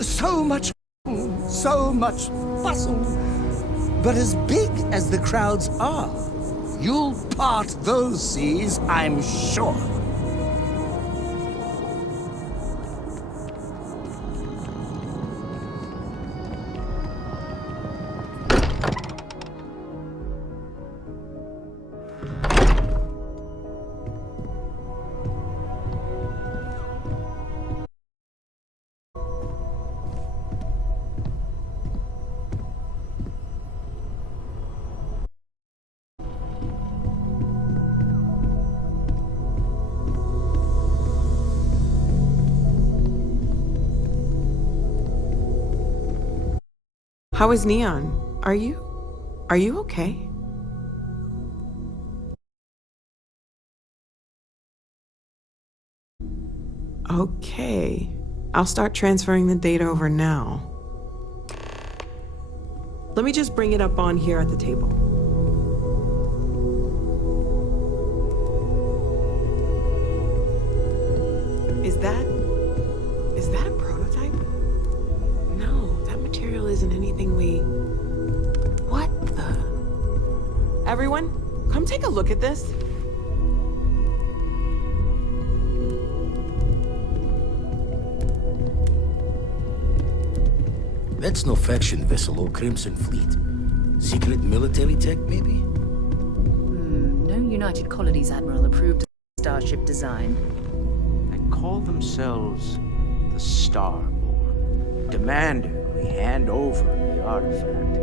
So much, so much bustle. But as big as the crowds are, you'll part those seas, I'm sure. How is Neon? Are you okay? Okay. I'll start transferring the data over now. Let me just bring it up on here at the table. Is that a prototype? No, that material isn't anything we... What the... Everyone, come take a look at this. That's no faction vessel or Crimson Fleet. Secret military tech, maybe? No United Colonies Admiral approved starship design. They call themselves the Starborn, demanding we hand over the artifact,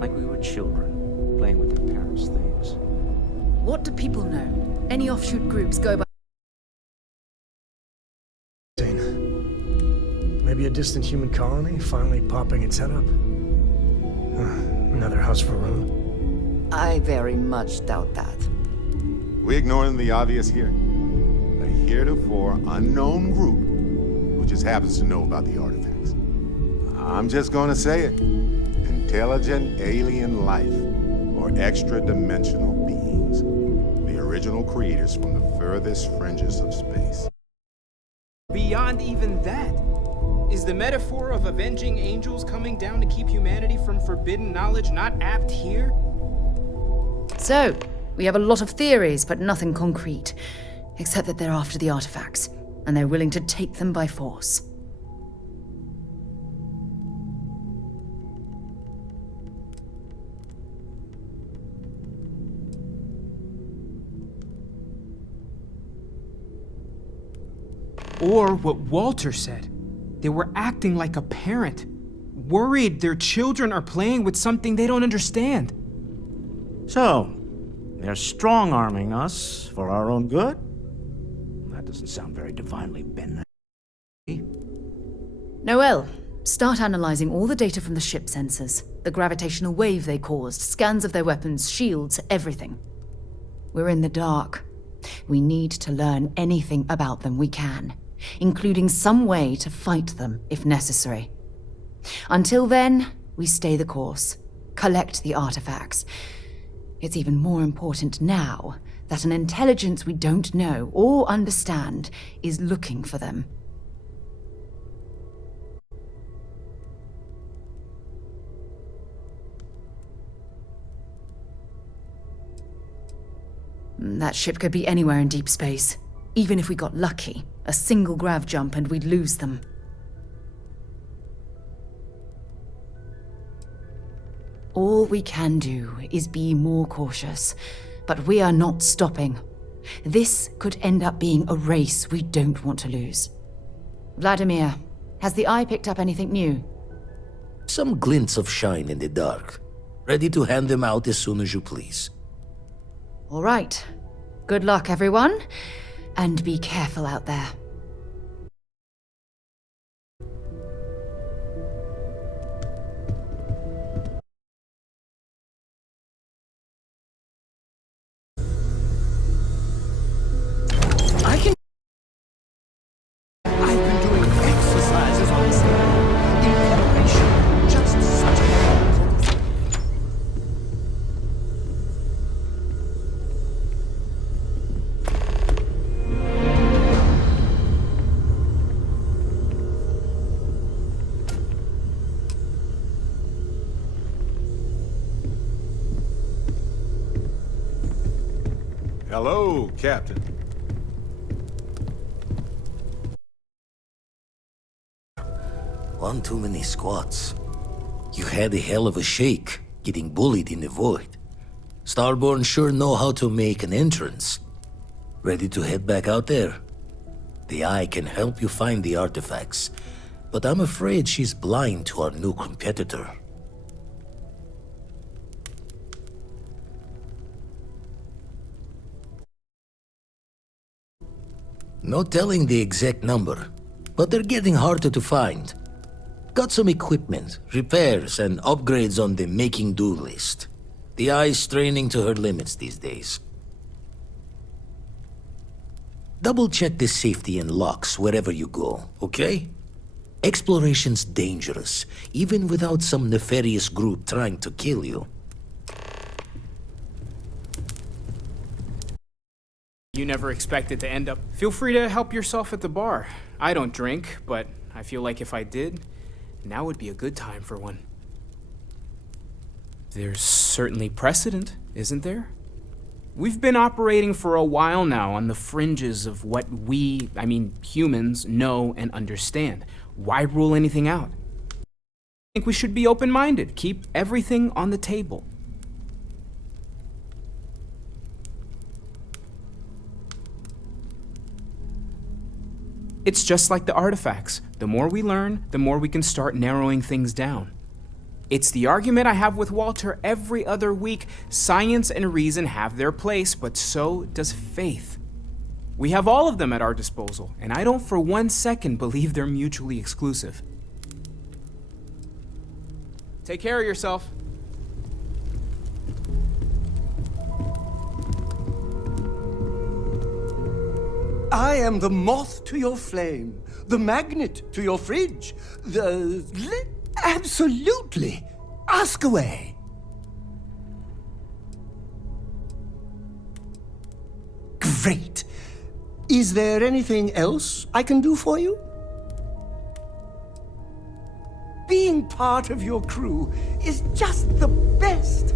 like we were children, playing with their parents' things. What do people know? Any offshoot groups go by... Maybe a distant human colony finally popping its head up? Another house for Rune? I very much doubt that. We ignoring the obvious here? A heretofore unknown group who just happens to know about the artifacts. I'm just gonna say it. Intelligent alien life, or extra-dimensional beings. The original creators from the furthest fringes of space. Beyond even that, is the metaphor of avenging angels coming down to keep humanity from forbidden knowledge not apt here? So, we have a lot of theories, but nothing concrete. Except that they're after the artifacts, and they're willing to take them by force. Or what Walter said. They were acting like a parent, worried their children are playing with something they don't understand. So, they're strong-arming us for our own good? That doesn't sound very divinely bent. Noel, start analyzing all the data from the ship sensors, the gravitational wave they caused, scans of their weapons, shields, everything. We're in the dark. We need to learn anything about them we can, including some way to fight them if necessary. Until then, we stay the course, collect the artifacts. It's even more important now that an intelligence we don't know or understand is looking for them. That ship could be anywhere in deep space. Even if we got lucky, a single grav jump and we'd lose them. All we can do is be more cautious, but we are not stopping. This could end up being a race we don't want to lose. Vladimir, has the Eye picked up anything new? Some glints of shine in the dark. Ready to hand them out as soon as you please. All right. Good luck, everyone. And be careful out there. I've been doing exercises on this in preparation, just such a Hello, Captain. One too many squats. You had a hell of a shake, getting bullied in the void. Starborn sure know how to make an entrance. Ready to head back out there? The Eye can help you find the artifacts, but I'm afraid she's blind to our new competitor. No telling the exact number, but they're getting harder to find. Got some equipment, repairs, and upgrades on the making-do list. The Eye's straining to her limits these days. Double-check the safety and locks wherever you go, okay? Exploration's dangerous, even without some nefarious group trying to kill you. You never expect it to end up. Feel free to help yourself at the bar. I don't drink, but I feel like if I did, now would be a good time for one. There's certainly precedent, isn't there? We've been operating for a while now on the fringes of what we, humans, know and understand. Why rule anything out? I think we should be open-minded, keep everything on the table. It's just like the artifacts. The more we learn, the more we can start narrowing things down. It's the argument I have with Walter every other week. Science and reason have their place, but so does faith. We have all of them at our disposal, and I don't for 1 second believe they're mutually exclusive. Take care of yourself. I am the moth to your flame, the magnet to your fridge, Absolutely! Ask away! Great! Is there anything else I can do for you? Being part of your crew is just the best!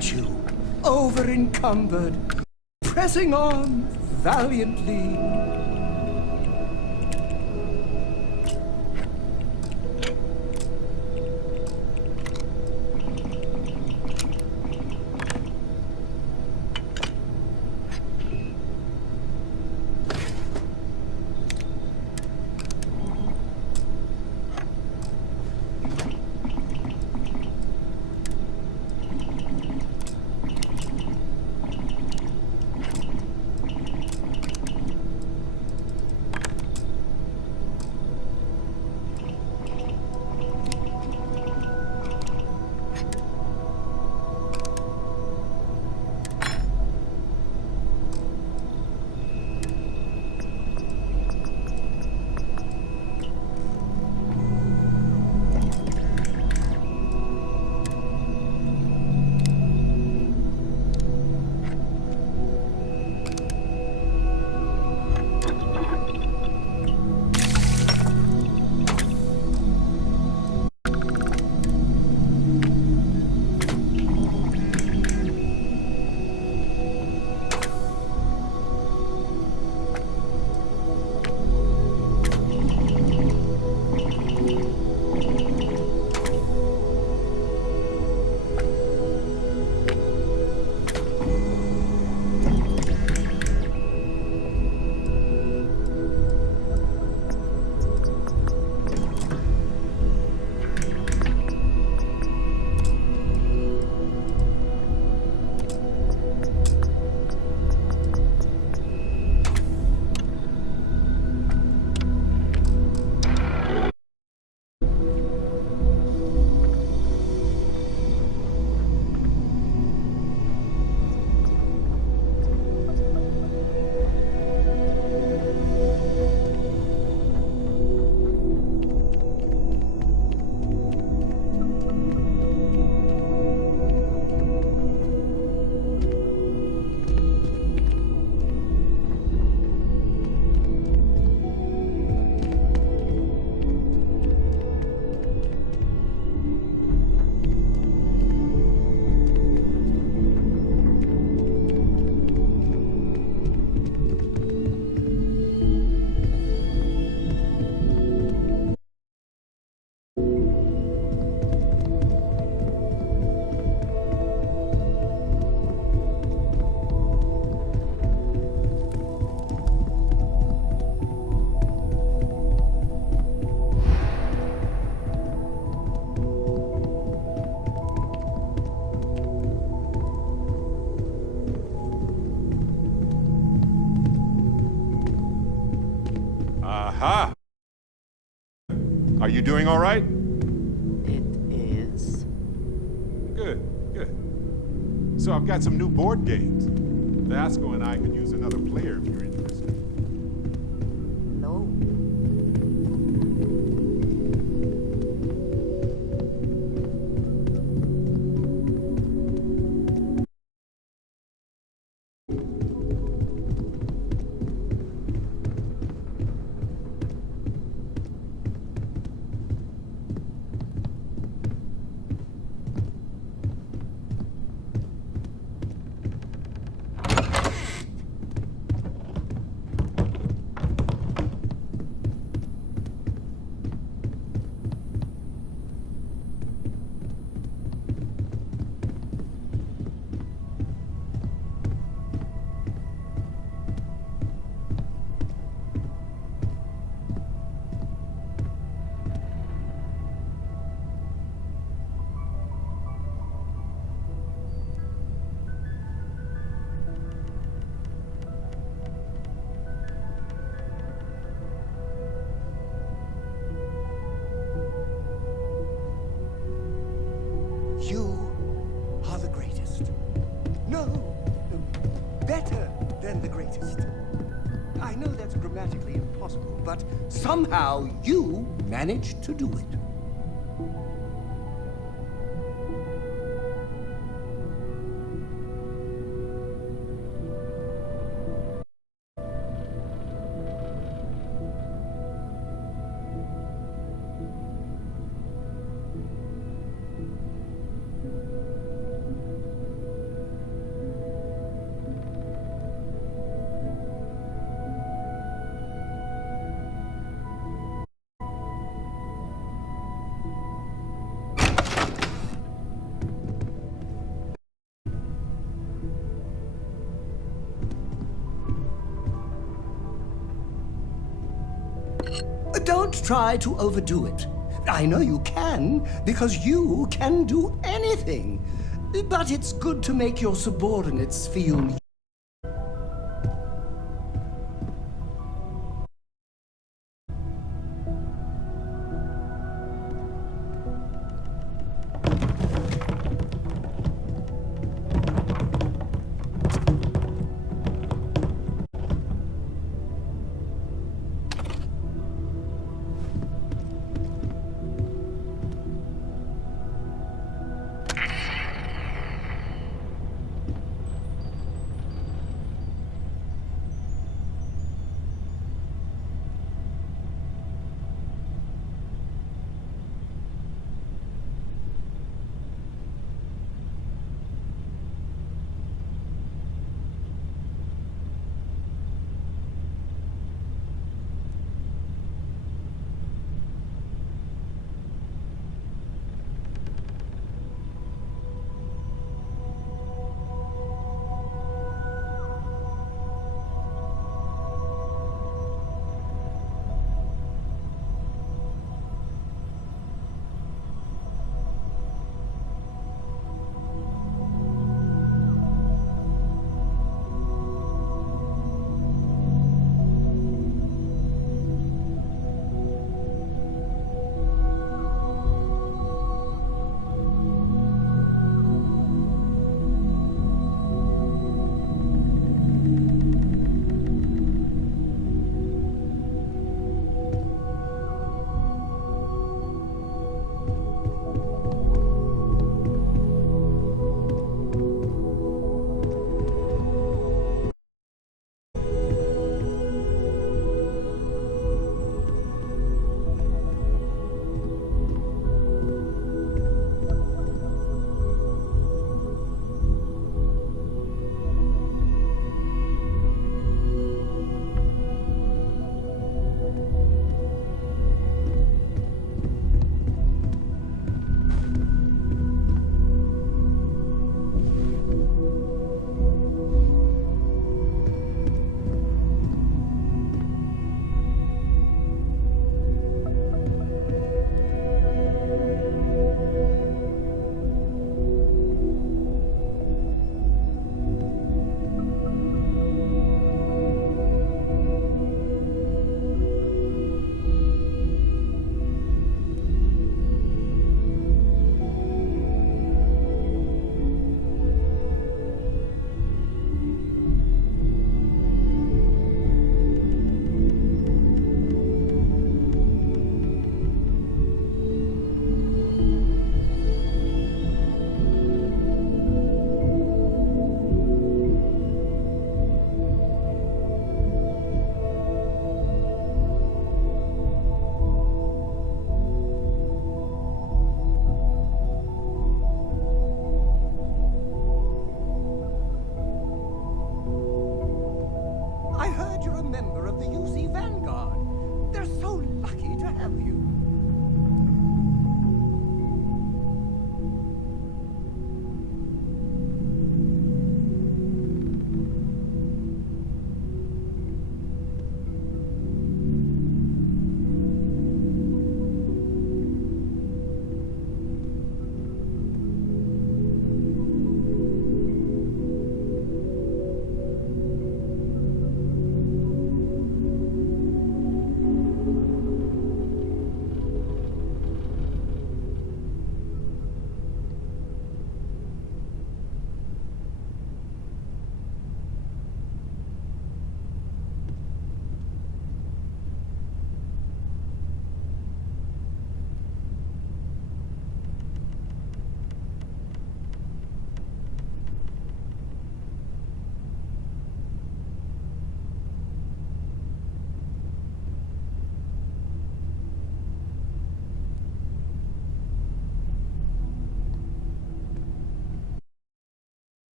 at you, over-encumbered, pressing on valiantly. Aha! Are you doing all right? It is. Good, good. So I've got some new board games. Vasco and I could use another player if you're interested. No. You are the greatest. No, better than the greatest. I know that's grammatically impossible, but somehow you managed to do it. Don't try to overdo it. I know you can, because you can do anything. But it's good to make your subordinates feel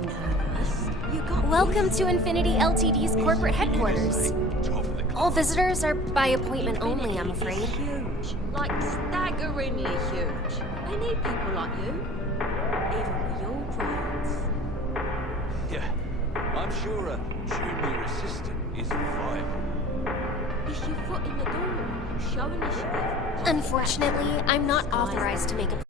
be nervous. You got Welcome to Infinity Ltd's corporate headquarters. All visitors are by appointment only, I'm afraid. Huge. Like staggeringly huge. They need people like you. Even with your brains. Yeah, I'm sure a junior assistant is viable. It's your foot in the door. Show initiative. Unfortunately, I'm not authorized to make a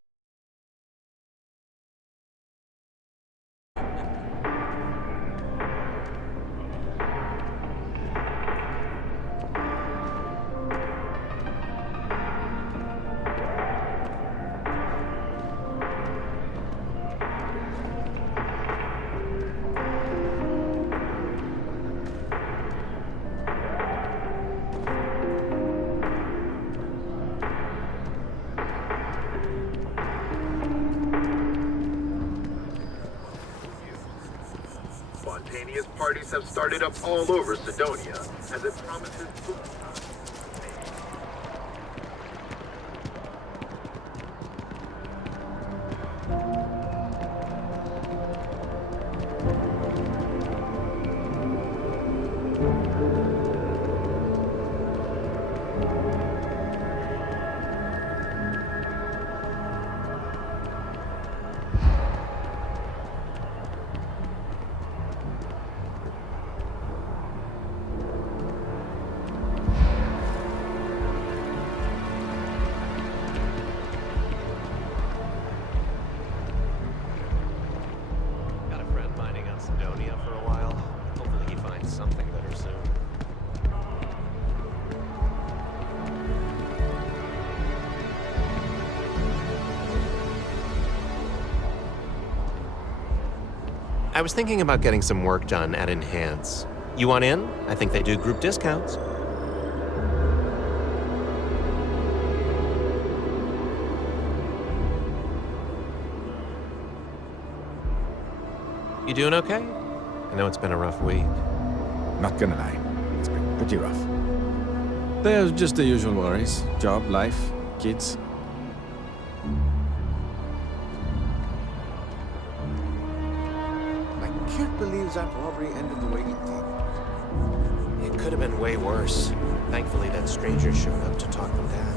Spontaneous parties have started up all over Sidonia, as it promises food. Got a friend mining on Sidonia for a while. Hopefully he finds something better soon. I was thinking about getting some work done at Enhance. You want in? I think they do group discounts. You doing okay? I know it's been a rough week. Not gonna lie, it's been pretty rough. There's just the usual worries. Job, life, kids. I can't believe that robbery ended the way it did. It could have been way worse. Thankfully, that stranger showed up to talk them down.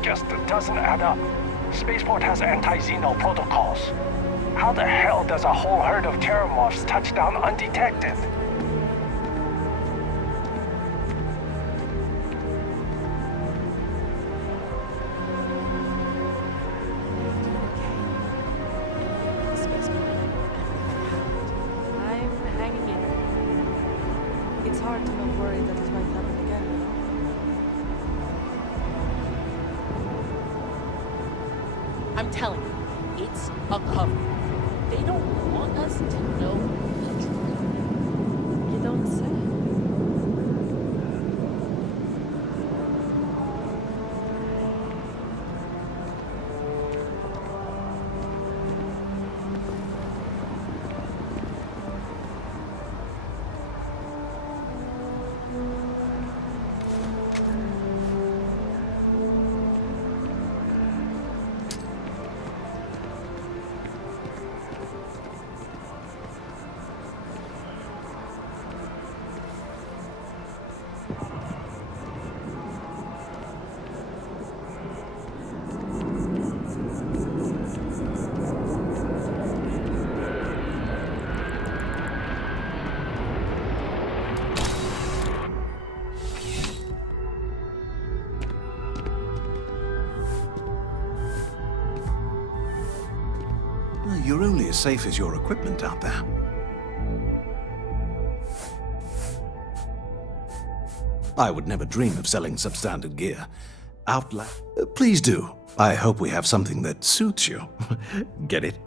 Just doesn't add up. Spaceport has anti-Xeno protocols. How the hell does a whole herd of terramorphs touch down undetected? I'm hanging in. It's hard to not worry that it might happen again, you know? I'm telling you, it's a cover. They don't want us to know the truth. You don't say. You're only as safe as your equipment out there. I would never dream of selling substandard gear. Please do. I hope we have something that suits you. Get it?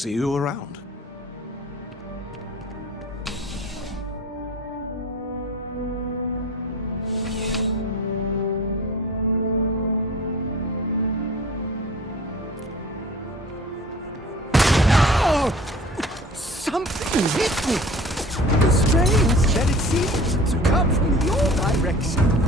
See you around. Something hit me! Strange that it seemed to come from your direction.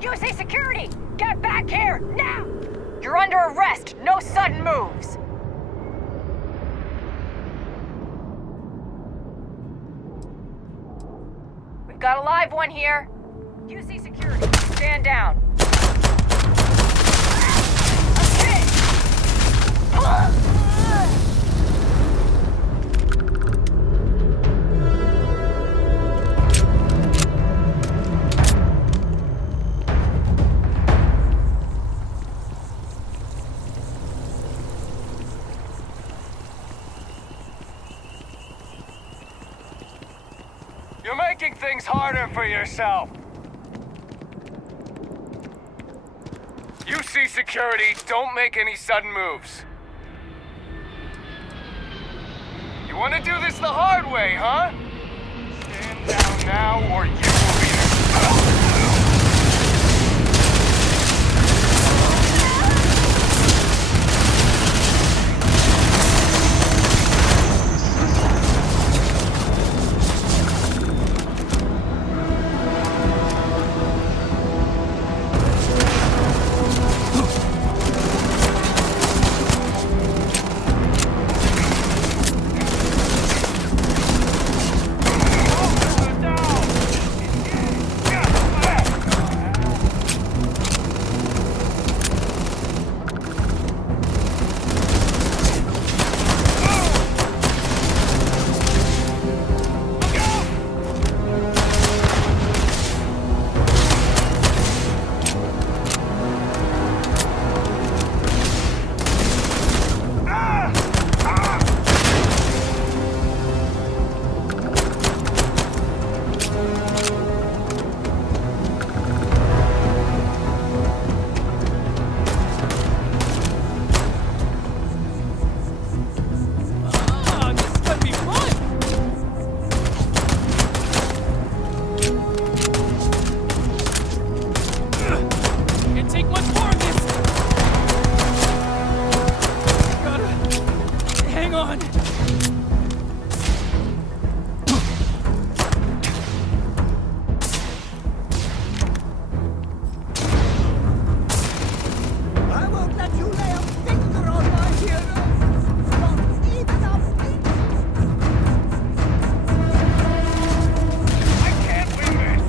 UC security! Get back here, now! You're under arrest, no sudden moves! We've got a live one here. UC security, stand down. You're making things harder for yourself. UC security, don't make any sudden moves. You want to do this the hard way, huh? Stand down now, or you will be... on! I won't let you lay a finger on my hero! Not even a finger! I can't win this!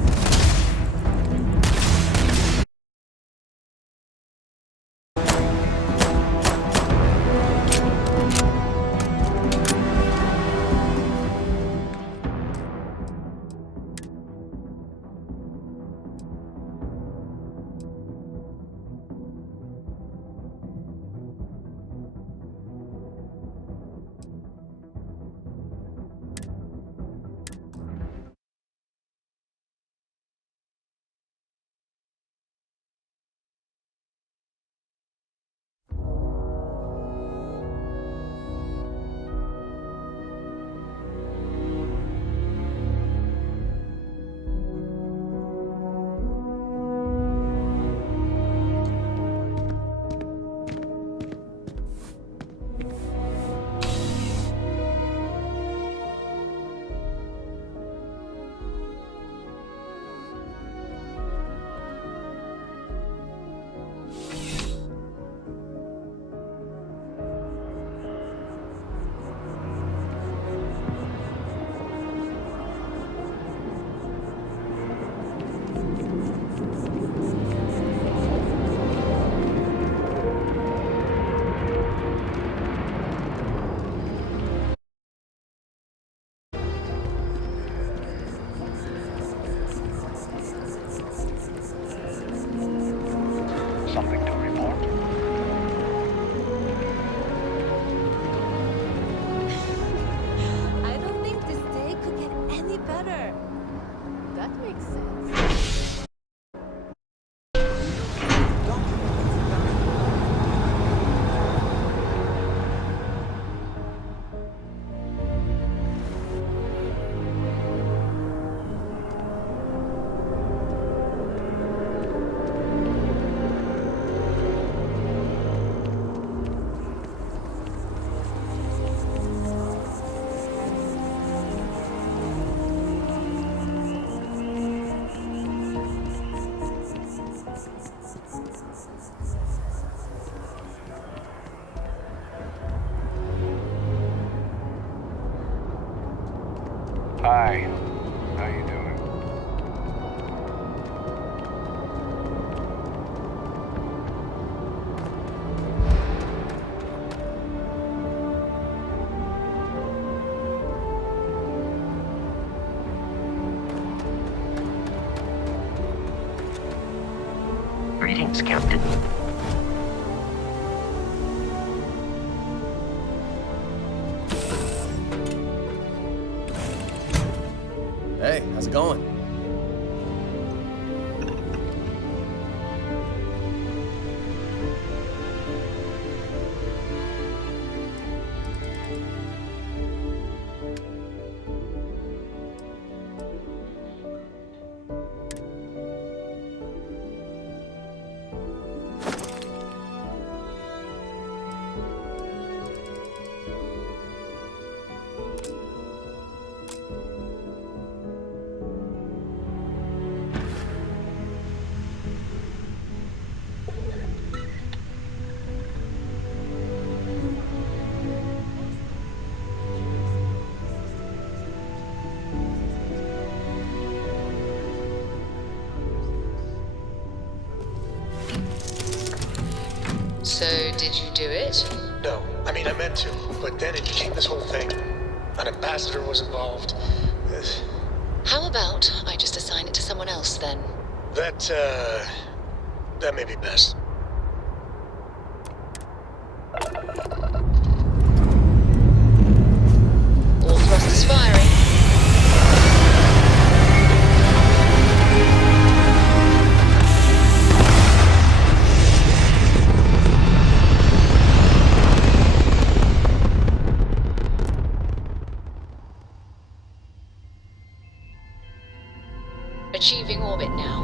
Something to report? I don't think this day could get any better. That makes sense. Hi. How you doing? Greetings, Captain. Hey, how's it going? So, did you do it? No, I mean, I meant to, but then it became this whole thing. An ambassador was involved. How about I just assign it to someone else then? That may be best. All thrusters firing. Achieving orbit now.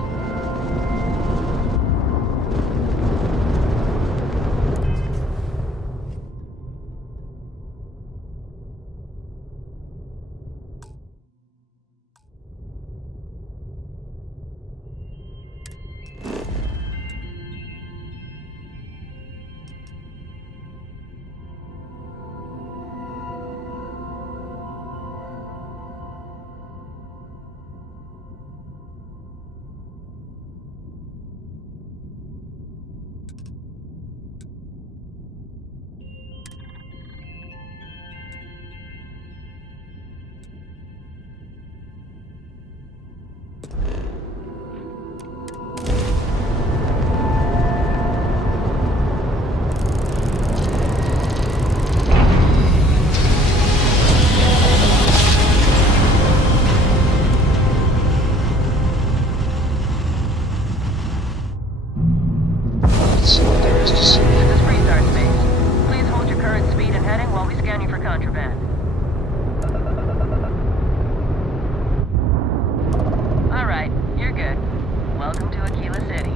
contraband. All right, you're good. Welcome to Aquila City.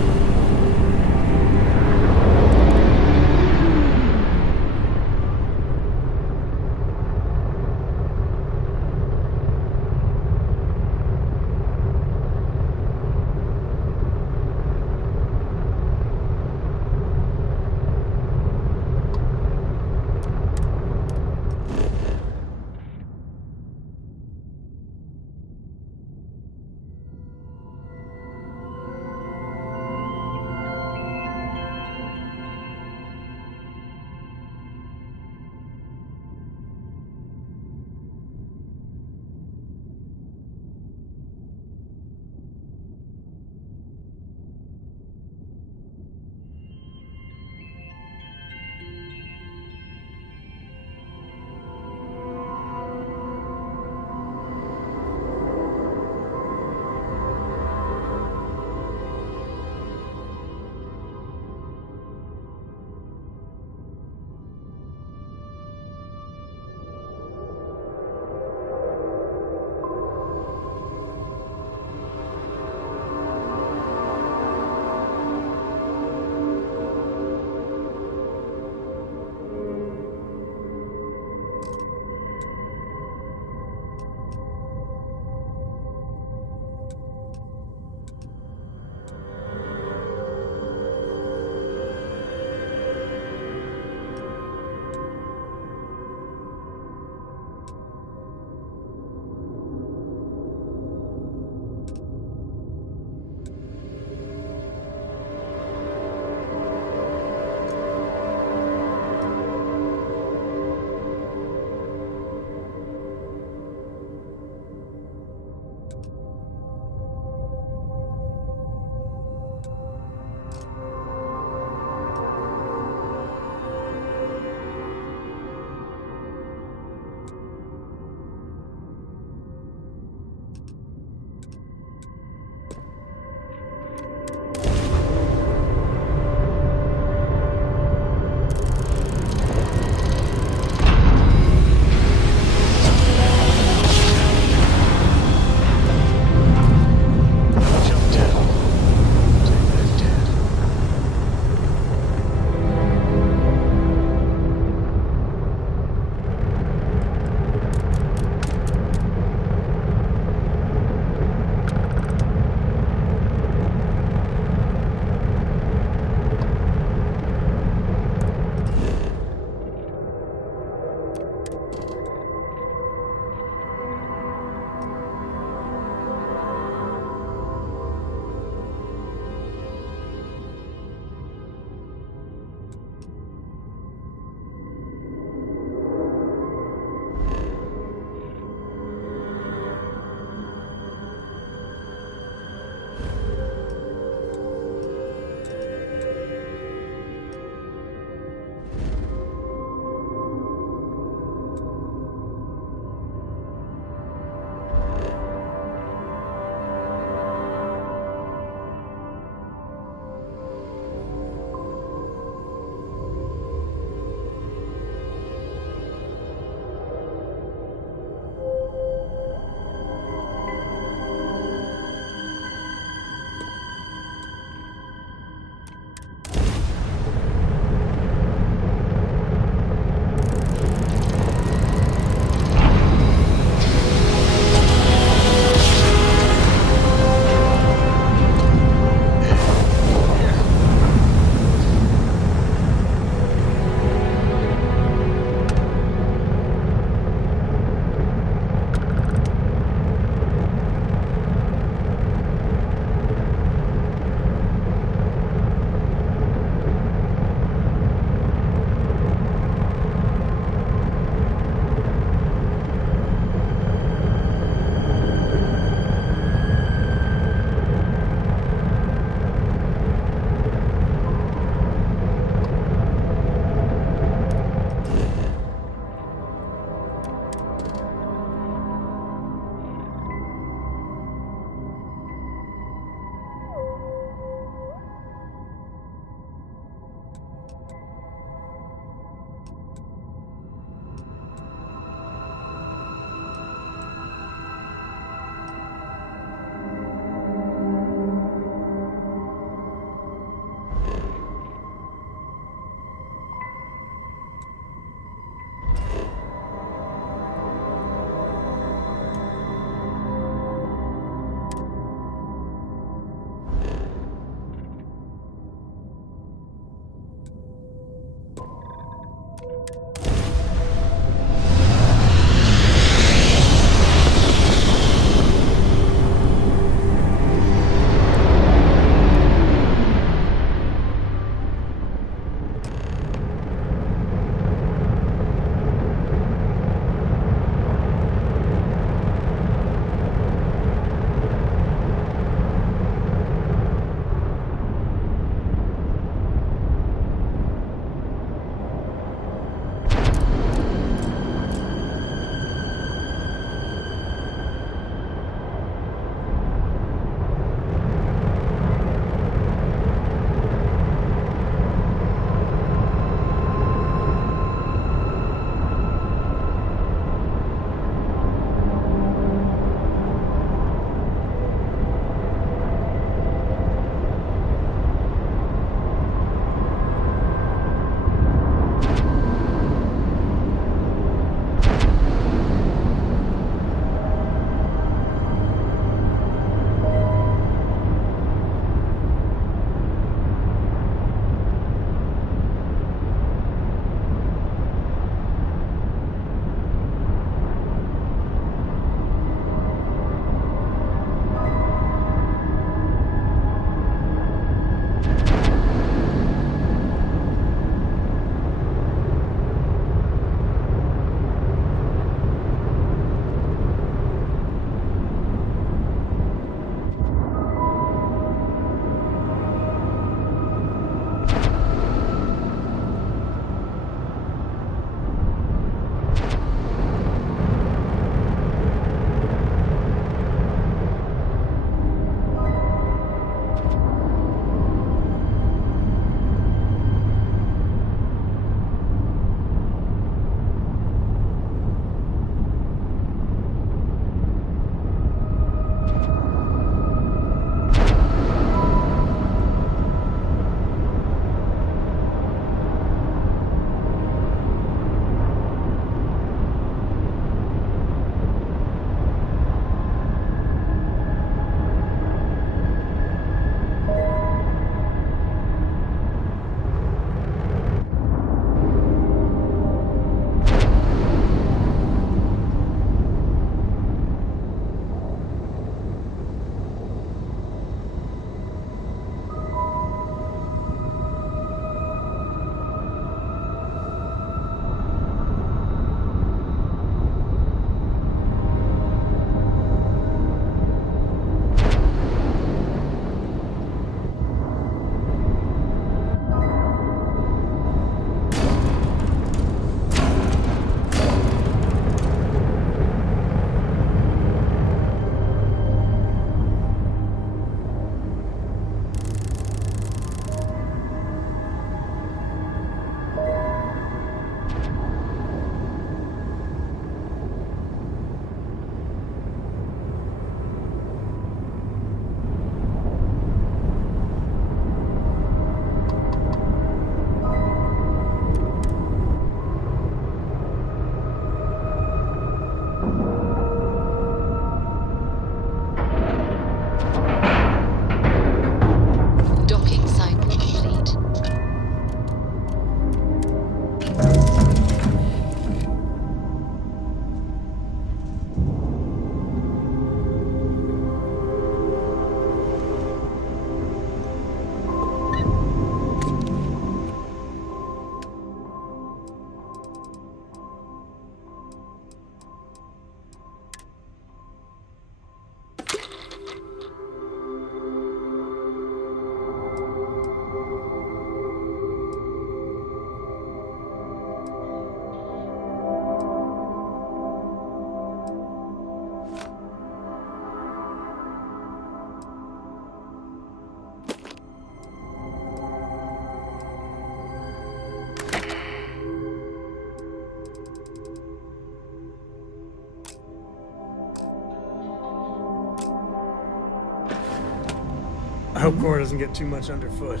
hope Gore doesn't get too much underfoot.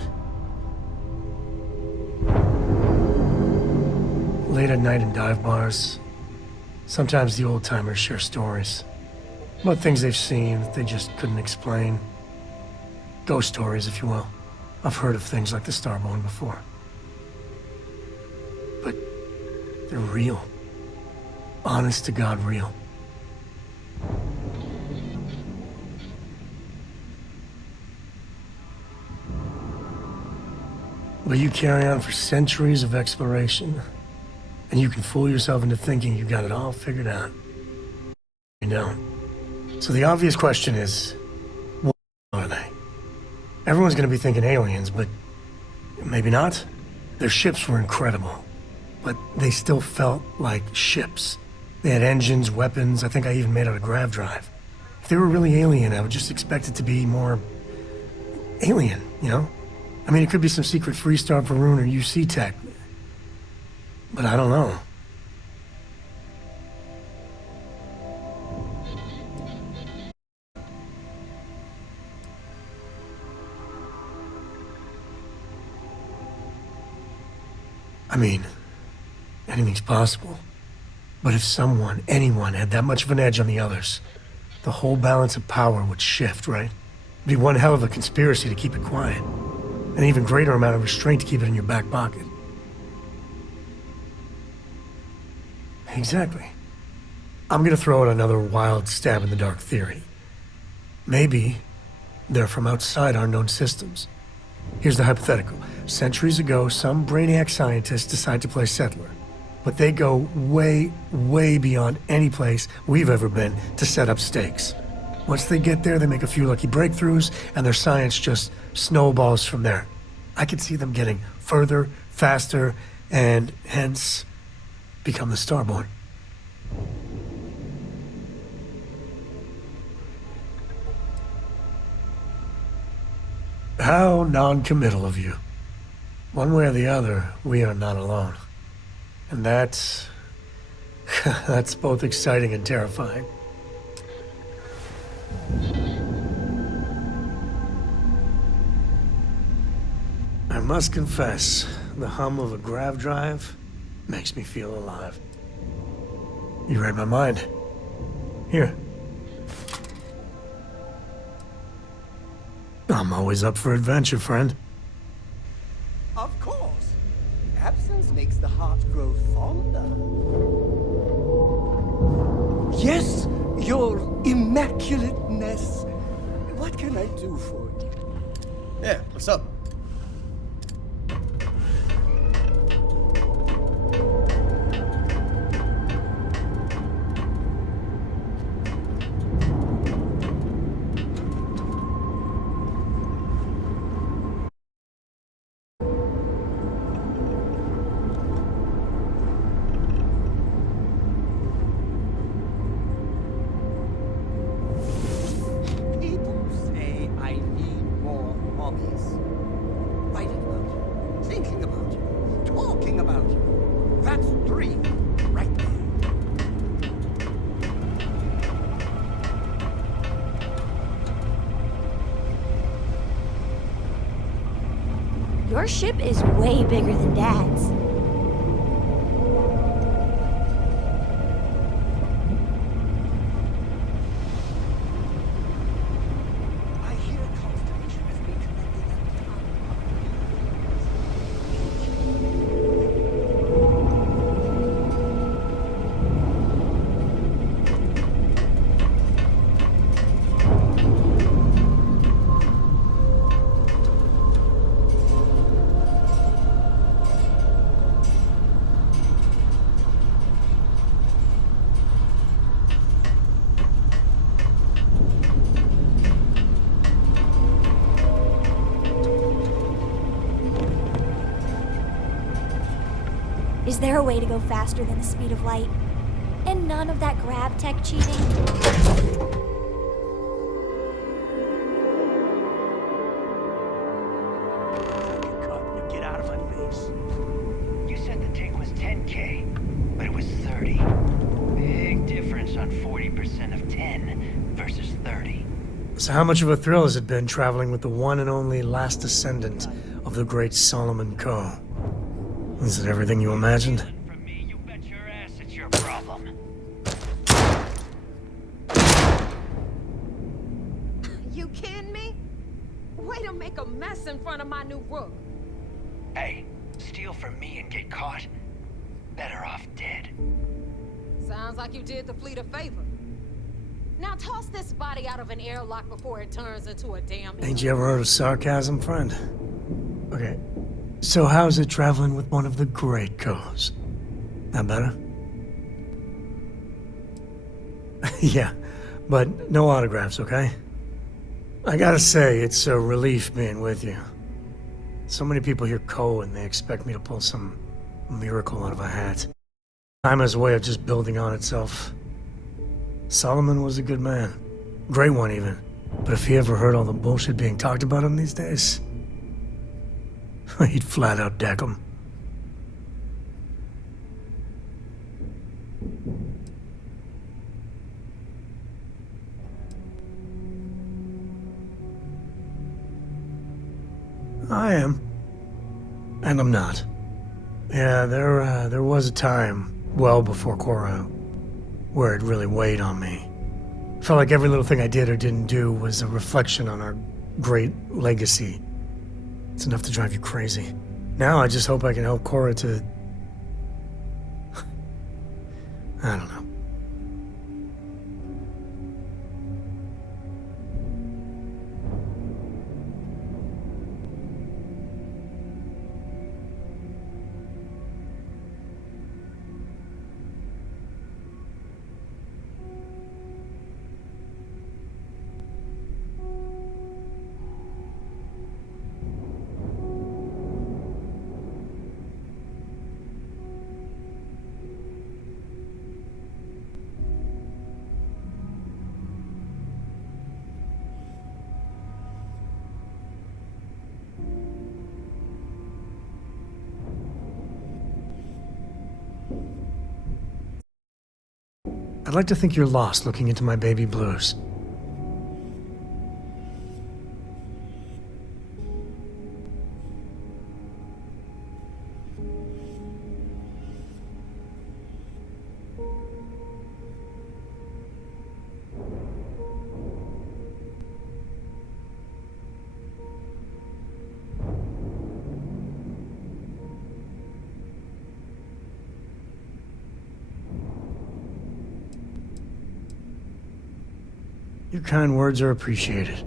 Late at night in dive bars, sometimes the old-timers share stories about things they've seen that they just couldn't explain. Ghost stories, if you will. I've heard of things like the Starborn before. But they're real. Honest to God real. But you carry on for centuries of exploration, and you can fool yourself into thinking you got it all figured out. You don't. So the obvious question is, what are they? Everyone's gonna be thinking aliens, but maybe not. Their ships were incredible, but they still felt like ships. They had engines, weapons, I think I even made out a grav drive. If they were really alien, I would just expect it to be more alien, you know? I mean, it could be some secret Freestar Varun or UC tech, but I don't know. I mean, anything's possible. But if someone, anyone, had that much of an edge on the others, the whole balance of power would shift, right? It'd be one hell of a conspiracy to keep it quiet. An even greater amount of restraint to keep it in your back pocket. Exactly. I'm gonna throw out another wild stab-in-the-dark theory. Maybe they're from outside our known systems. Here's the hypothetical. Centuries ago, some brainiac scientists decide to play settler. But they go way, way beyond any place we've ever been to set up stakes. Once they get there, they make a few lucky breakthroughs, and their science just snowballs from there. I could see them getting further, faster, and hence become the Starborn. How non-committal of you. One way or the other, we are not alone. And that's both exciting and terrifying. I must confess, the hum of a grav drive makes me feel alive. You read my mind. Here. I'm always up for adventure, friend. Of course. Absence makes the heart grow fonder. Yes, your immaculateness. What can I do for you? Yeah, what's up? Your ship is way bigger than Dad's. Is there a way to go faster than the speed of light? And none of that grab tech cheating? Get out of my face. You said the take was 10K, but it was 30. Big difference on 40% of 10 versus 30. So how much of a thrill has it been traveling with the one and only last descendant of the great Solomon Coe? Is it everything you imagined? It's your problem. You kidding me? Way to make a mess in front of my new rook. Hey, steal from me and get caught? Better off dead. Sounds like you did the fleet a favor. Now toss this body out of an airlock before it turns into a damn... Ain't you ever heard of sarcasm, friend? Okay, so how's it traveling with one of the great Coes? That better? Yeah, but no autographs, okay? I gotta say, it's a relief being with you. So many people hear Coe and they expect me to pull some miracle out of a hat. Time has a way of just building on itself. Solomon was a good man. Great one, even. But if he ever heard all the bullshit being talked about him these days, he'd flat out deck him. I am. And I'm not. Yeah, there was a time, well before Korra, where it really weighed on me. Felt like every little thing I did or didn't do was a reflection on our great legacy. It's enough to drive you crazy. Now I just hope I can help Korra to... I don't know. I'd like to think you're lost looking into my baby blues. Your kind words are appreciated.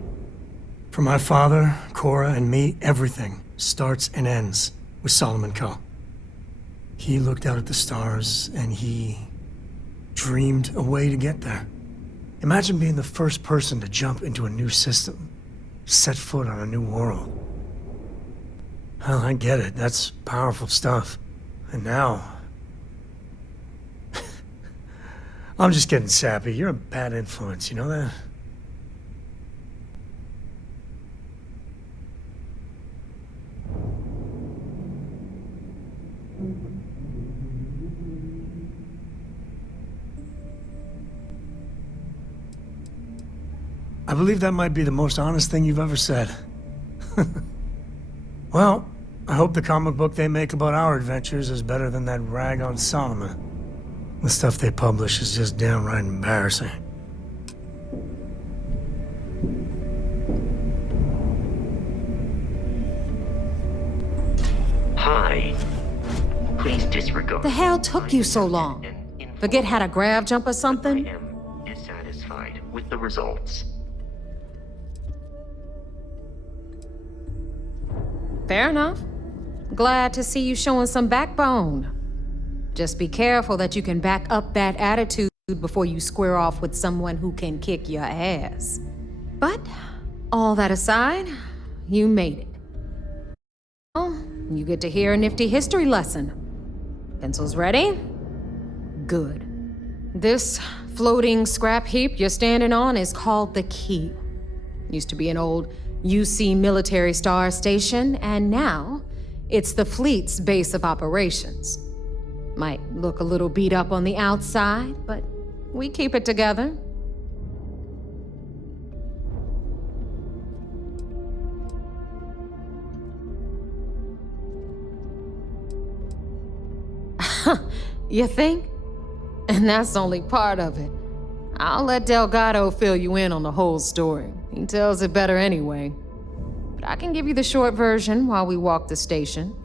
For my father, Korra, and me, everything starts and ends with Solomon Coe. He looked out at the stars, and he dreamed a way to get there. Imagine being the first person to jump into a new system, set foot on a new world. Well, I get it. That's powerful stuff. And now... I'm just getting sappy. You're a bad influence, you know that? I believe that might be the most honest thing you've ever said. Well, I hope the comic book they make about our adventures is better than that rag on Solomon. The stuff they publish is just downright embarrassing. Hi. Please disregard. The hell took you so long? Forget how to grav jump or something? I am dissatisfied with the results. Fair enough. Glad to see you showing some backbone. Just be careful that you can back up that attitude before you square off with someone who can kick your ass. But, all that aside, you made it. Oh, you get to hear a nifty history lesson. Pencils ready? Good. This floating scrap heap you're standing on is called the Key. Used to be an old UC military star station, and now it's the fleet's base of operations. Might look a little beat up on the outside, but we keep it together. You think? And that's only part of it. I'll let Delgado fill you in on the whole story. He tells it better anyway. But I can give you the short version while we walk the station.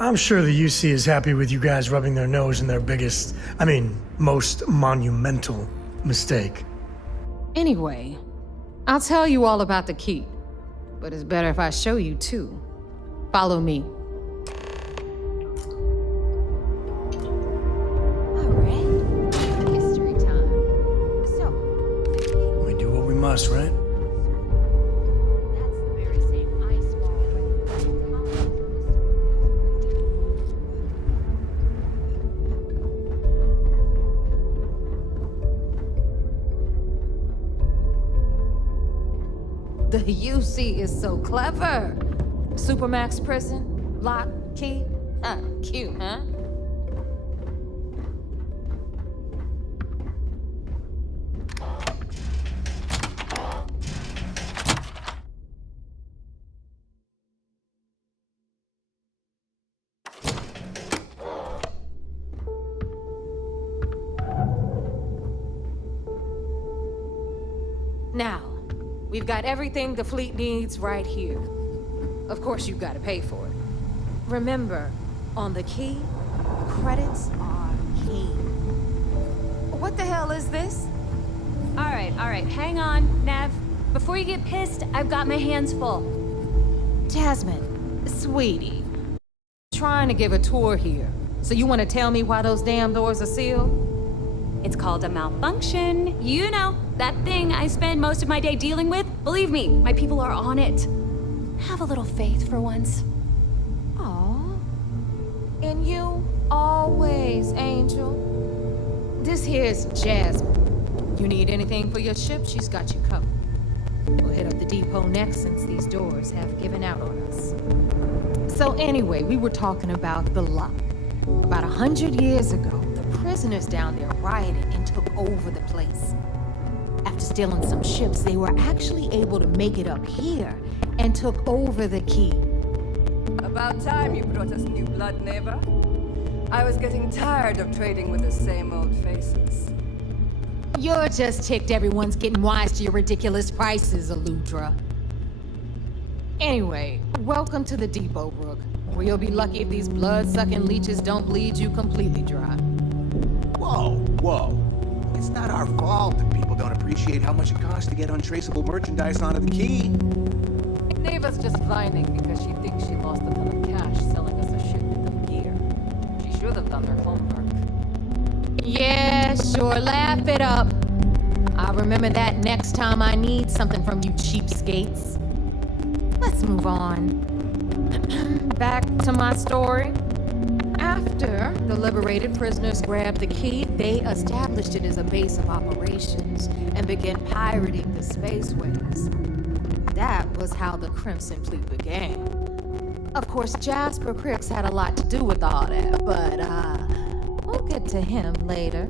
I'm sure the UC is happy with you guys rubbing their nose in their most monumental mistake. Anyway, I'll tell you all about the key. But it's better if I show you too. Follow me. History time. So, We do what we must, right? that's the very same ice wall. The UC is so clever. Supermax prison, lock, key. Cute, huh? Now, we've got everything the fleet needs right here. Of course, you've got to pay for it. Remember, on the key, credits are king. What the hell is this? All right, hang on, Nev. Before you get pissed, I've got my hands full. Jasmine, sweetie. Trying to give a tour here. So you want to tell me why those damn doors are sealed? It's called a malfunction. You know, that thing I spend most of my day dealing with. Believe me, my people are on it. Have a little faith for once. Aw. And you always, Angel. This here's Jasmine. You need anything for your ship, she's got you covered. We'll hit up the depot next since these doors have given out on us. So anyway, we were talking about the lock. About 100 years ago, the prisoners down there rioted and took over the place. After stealing some ships, they were actually able to make it up here and took over the key. About time you brought us new blood, neighbor. I was getting tired of trading with the same old faces. You're just ticked everyone's getting wise to your ridiculous prices, Aludra. Anyway, welcome to the depot, Rook, where you'll be lucky if these blood-sucking leeches don't bleed you completely dry. Whoa. It's not our fault that people don't appreciate how much it costs to get untraceable merchandise onto the key. Neva's just whining because she thinks she lost a ton of cash selling us a shipment of gear. She should have done her homework. Yeah, sure, laugh it up. I'll remember that next time I need something from you cheapskates. Let's move on. Back to my story. After the liberated prisoners grabbed the key, they established it as a base of operations and began pirating the spaceways. That was how the Crimson Fleet began. Of course, Jasper Cricks had a lot to do with all that, but we'll get to him later.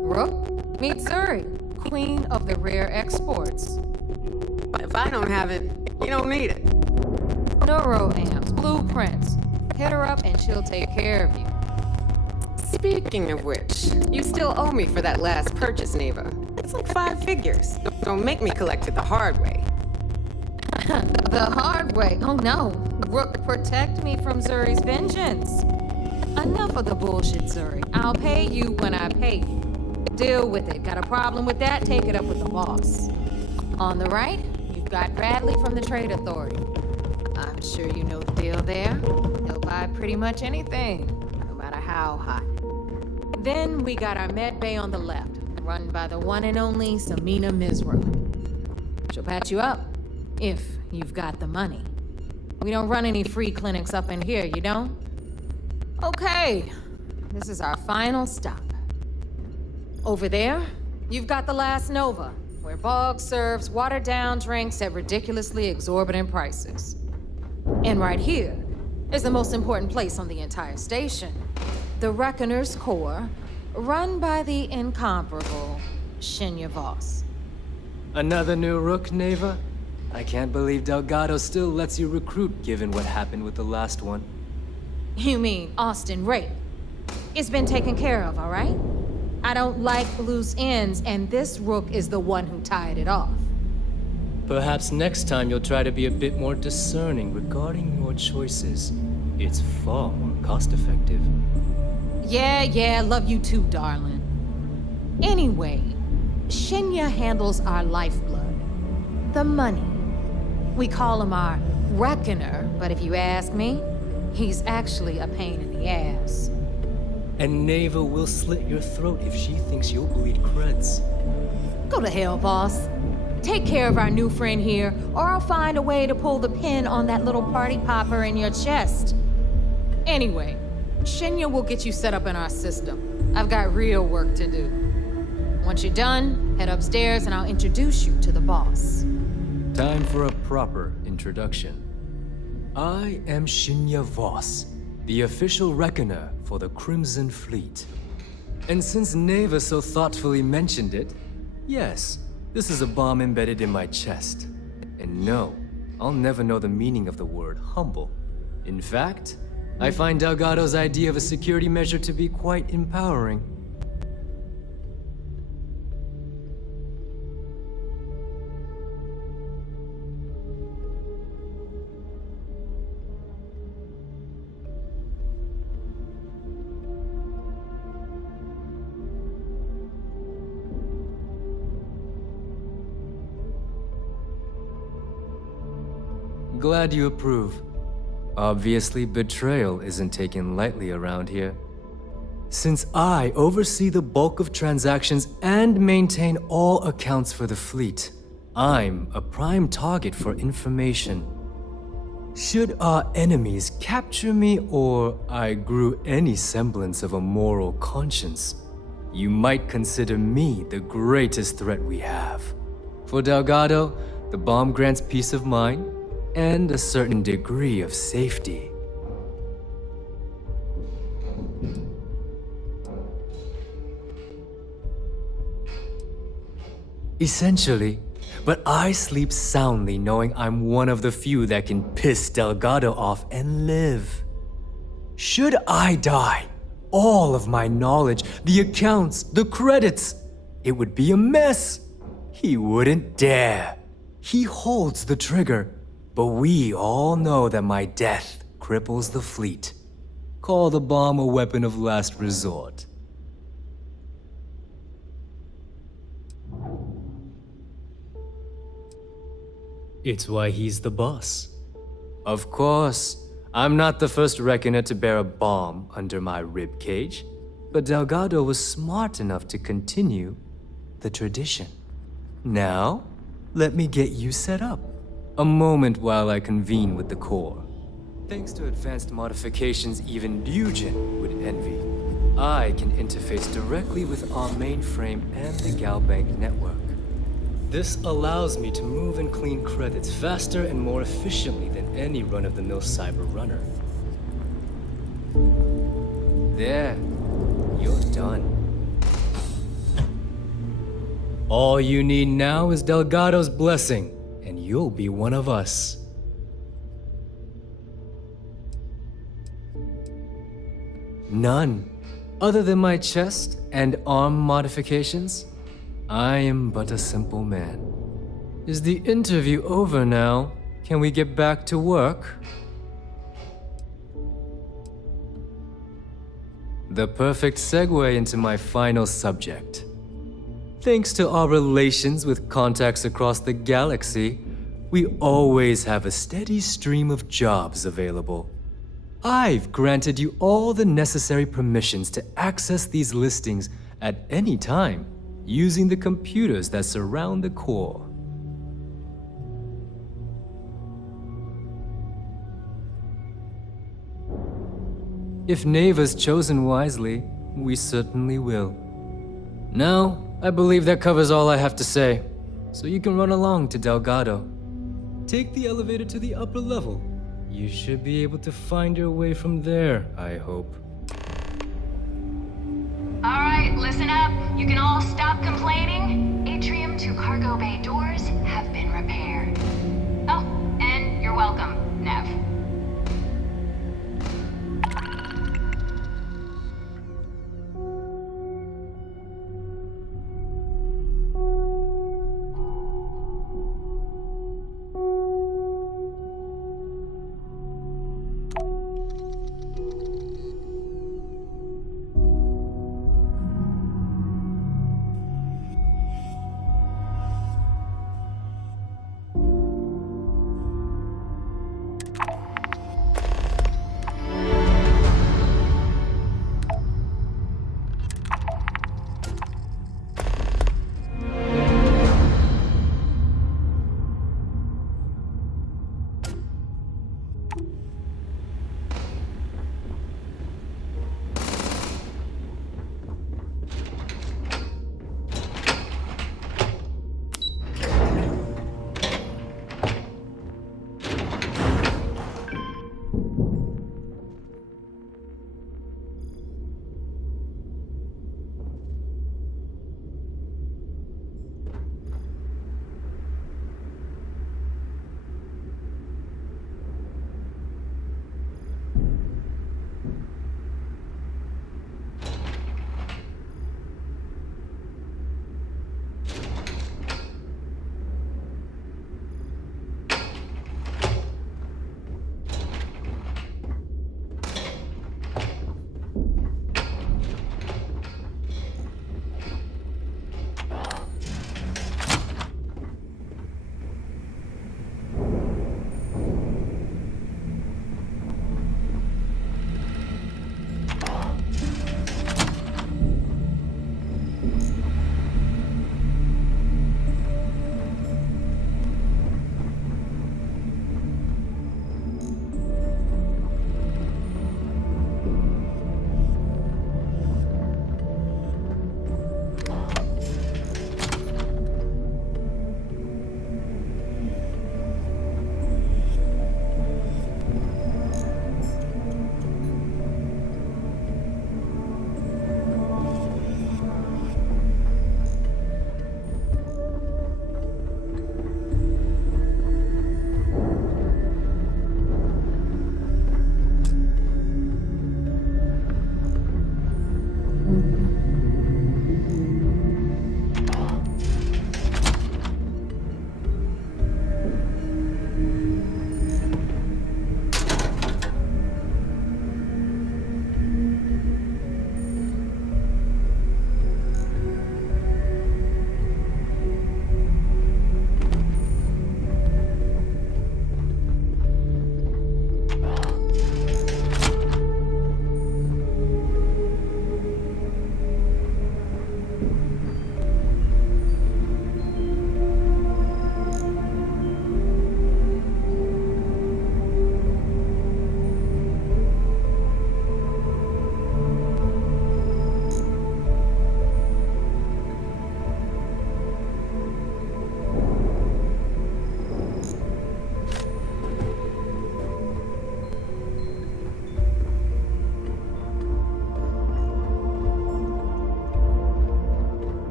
Rook, meet Zuri, queen of the rare exports. If I don't have it, you don't need it. Neuroamps, blueprints. Hit her up and she'll take care of you. Speaking of which, you still owe me for that last purchase, Neva. It's like 5 figures. Don't make me collect it the hard way. The hard way? Oh no. Rook, protect me from Zuri's vengeance. Enough of the bullshit, Zuri. I'll pay you when I pay you. Deal with it. Got a problem with that? Take it up with the boss. On the right, you've got Bradley from the Trade Authority. I'm sure you know the deal there. He'll buy pretty much anything, no matter how hot. Then we got our med bay on the left, run by the one and only Samina Misra. She'll patch you up, if you've got the money. We don't run any free clinics up in here, you don't? Okay, this is our final stop. Over there, you've got the Last Nova, where Bog serves watered-down drinks at ridiculously exorbitant prices. And right here is the most important place on the entire station. The Reckoner's Core, run by the incomparable Shinya Voss. Another new Rook, Neva? I can't believe Delgado still lets you recruit given what happened with the last one. You mean Austin Ray? It's been taken care of, all right? I don't like loose ends, and this rook is the one who tied it off. Perhaps next time you'll try to be a bit more discerning regarding your choices. It's far more cost-effective. Yeah, love you too, darling. Anyway, Shinya handles our lifeblood. The money. We call him our reckoner, but if you ask me, he's actually a pain in the ass. And Neva will slit your throat if she thinks you'll bleed creds. Go to hell, boss. Take care of our new friend here, or I'll find a way to pull the pin on that little party popper in your chest. Anyway, Shinya will get you set up in our system. I've got real work to do. Once you're done, head upstairs and I'll introduce you to the boss. Time for a proper introduction. I am Shinya Voss, the official reckoner for the Crimson Fleet. And since Neva so thoughtfully mentioned it, yes, this is a bomb embedded in my chest. And no, I'll never know the meaning of the word humble. In fact, I find Delgado's idea of a security measure to be quite empowering. Glad you approve. Obviously, betrayal isn't taken lightly around here. Since I oversee the bulk of transactions and maintain all accounts for the fleet, I'm a prime target for information. Should our enemies capture me or I grew any semblance of a moral conscience, you might consider me the greatest threat we have. For Delgado, the bomb grants peace of mind and a certain degree of safety. Essentially, but I sleep soundly knowing I'm one of the few that can piss Delgado off and live. Should I die, all of my knowledge, the accounts, the credits, it would be a mess. He wouldn't dare. He holds the trigger. But we all know that my death cripples the fleet. Call the bomb a weapon of last resort. It's why he's the boss. Of course, I'm not the first reckoner to bear a bomb under my ribcage, but Delgado was smart enough to continue the tradition. Now, let me get you set up. A moment while I convene with the core. Thanks to advanced modifications even Ryujin would envy, I can interface directly with our mainframe and the Galbank network. This allows me to move and clean credits faster and more efficiently than any run-of-the-mill cyber runner. There, you're done. All you need now is Delgado's blessing, and you'll be one of us. None. Other than my chest and arm modifications, I am but a simple man. Is the interview over now? Can we get back to work? The perfect segue into my final subject. Thanks to our relations with contacts across the galaxy, we always have a steady stream of jobs available. I've granted you all the necessary permissions to access these listings at any time, using the computers that surround the core. If Neva's chosen wisely, we certainly will. Now, I believe that covers all I have to say, so you can run along to Delgado. Take the elevator to the upper level. You should be able to find your way from there, I hope. Alright, listen up. You can all stop complaining. Atrium to cargo bay doors have been repaired. Oh, and you're welcome, Nev.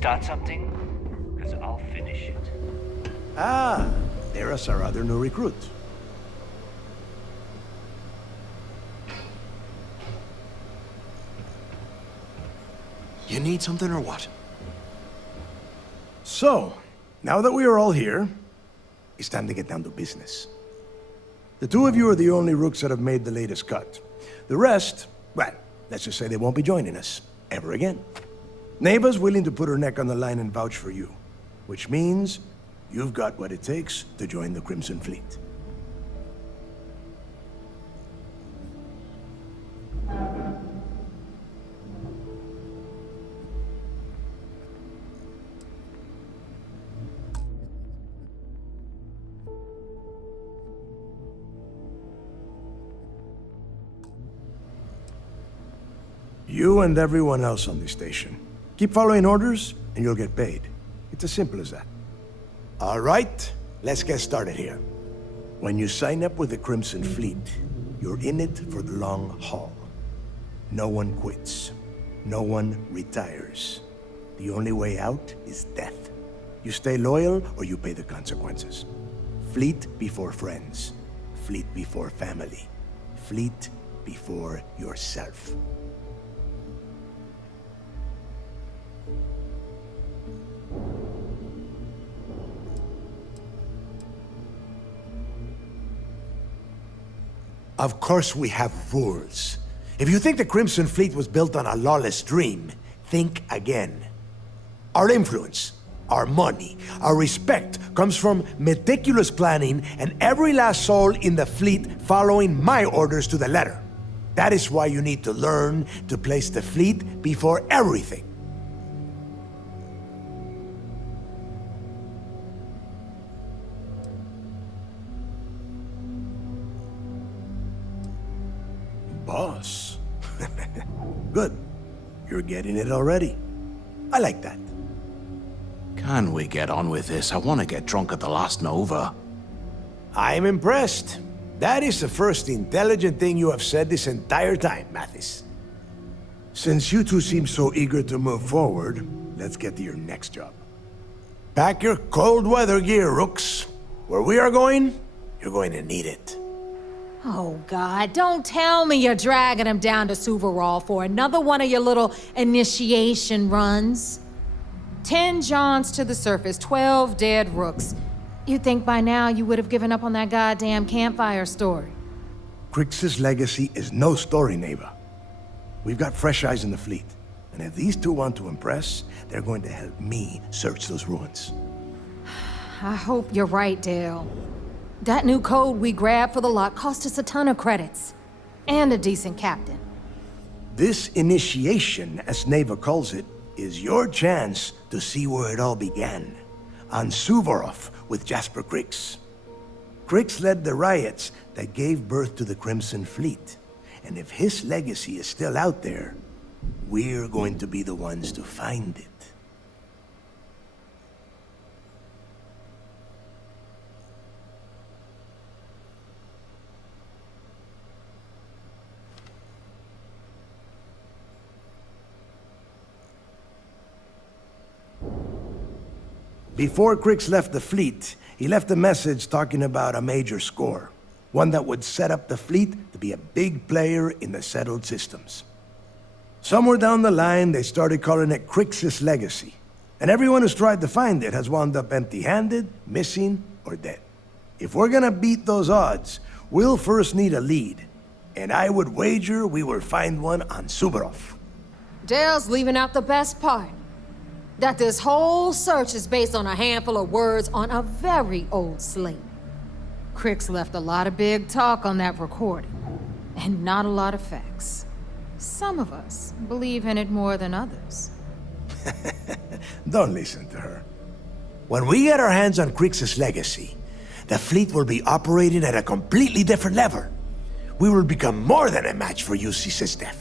start something? Because I'll finish it. Ah, there's our other new recruit. You need something or what? So, now that we are all here, it's time to get down to business. The two of you are the only rooks that have made the latest cut. The rest, well, let's just say they won't be joining us ever again. Neva's willing to put her neck on the line and vouch for you, which means you've got what it takes to join the Crimson Fleet. You and everyone else on this station. Keep following orders, and you'll get paid. It's as simple as that. All right, let's get started here. When you sign up with the Crimson Fleet, you're in it for the long haul. No one quits. No one retires. The only way out is death. You stay loyal, or you pay the consequences. Fleet before friends. Fleet before family. Fleet before yourself. Of course we have rules. If you think the Crimson Fleet was built on a lawless dream, think again. Our influence, our money, our respect comes from meticulous planning and every last soul in the fleet following my orders to the letter. That is why you need to learn to place the fleet before everything. Boss. Good. You're getting it already. I like that. Can we get on with this? I want to get drunk at the last Nova. I'm impressed. That is the first intelligent thing you have said this entire time, Mathis. Since you two seem so eager to move forward, let's get to your next job. Pack your cold weather gear, Rooks. Where we are going, you're going to need it. Oh, God, don't tell me you're dragging him down to Suvorov for another one of your little initiation runs. 10 Johns to the surface, 12 dead Rooks. You'd think by now you would have given up on that goddamn campfire story. Crix's legacy is no story, Neva. We've got fresh eyes in the fleet. And if these two want to impress, they're going to help me search those ruins. I hope you're right, Dale. That new code we grabbed for the lot cost us a ton of credits. And a decent captain. This initiation, as Neva calls it, is your chance to see where it all began. On Suvorov with Jasper Crix. Crix led the riots that gave birth to the Crimson Fleet. And if his legacy is still out there, we're going to be the ones to find it. Before Crix left the fleet, he left a message talking about a major score. One that would set up the fleet to be a big player in the settled systems. Somewhere down the line, they started calling it Crix's legacy. And everyone who's tried to find it has wound up empty-handed, missing, or dead. If we're gonna beat those odds, we'll first need a lead. And I would wager we will find one on Suvorov. Dale's leaving out the best part. That this whole search is based on a handful of words on a very old slate. Crix left a lot of big talk on that recording, and not a lot of facts. Some of us believe in it more than others. Don't listen to her. When we get our hands on Crix's legacy, the fleet will be operating at a completely different level. We will become more than a match for UC Systef.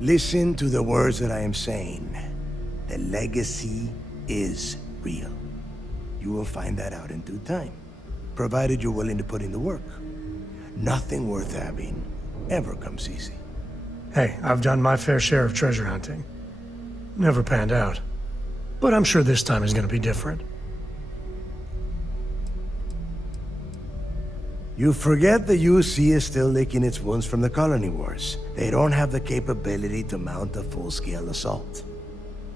Listen to the words that I am saying. The legacy is real. You will find that out in due time, provided you're willing to put in the work. Nothing worth having ever comes easy. Hey, I've done my fair share of treasure hunting. Never panned out. But I'm sure this time is gonna be different. You forget the UC is still licking its wounds from the colony wars. They don't have the capability to mount a full-scale assault.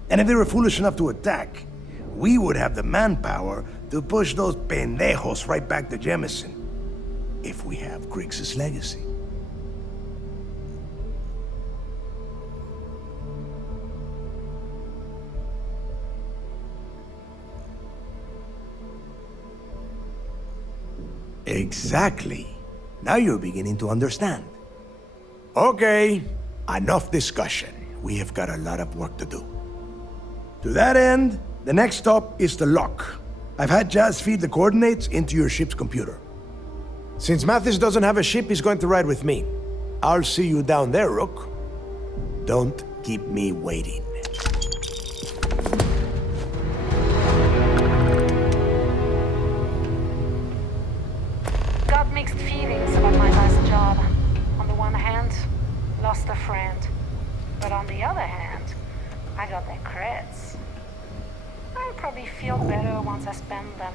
And if they were foolish enough to attack, we would have the manpower to push those pendejos right back to Jemison. If we have Griggs' legacy. Exactly. Now you're beginning to understand. Okay, enough discussion. We have got a lot of work to do. To that end, the next stop is the lock. I've had Jazz feed the coordinates into your ship's computer. Since Mathis doesn't have a ship, he's going to ride with me. I'll see you down there, Rook. Don't keep me waiting. Got mixed feelings about my last job. On the one hand, lost a friend. But on the other hand, I got their creds. I'll probably feel better once I spend them.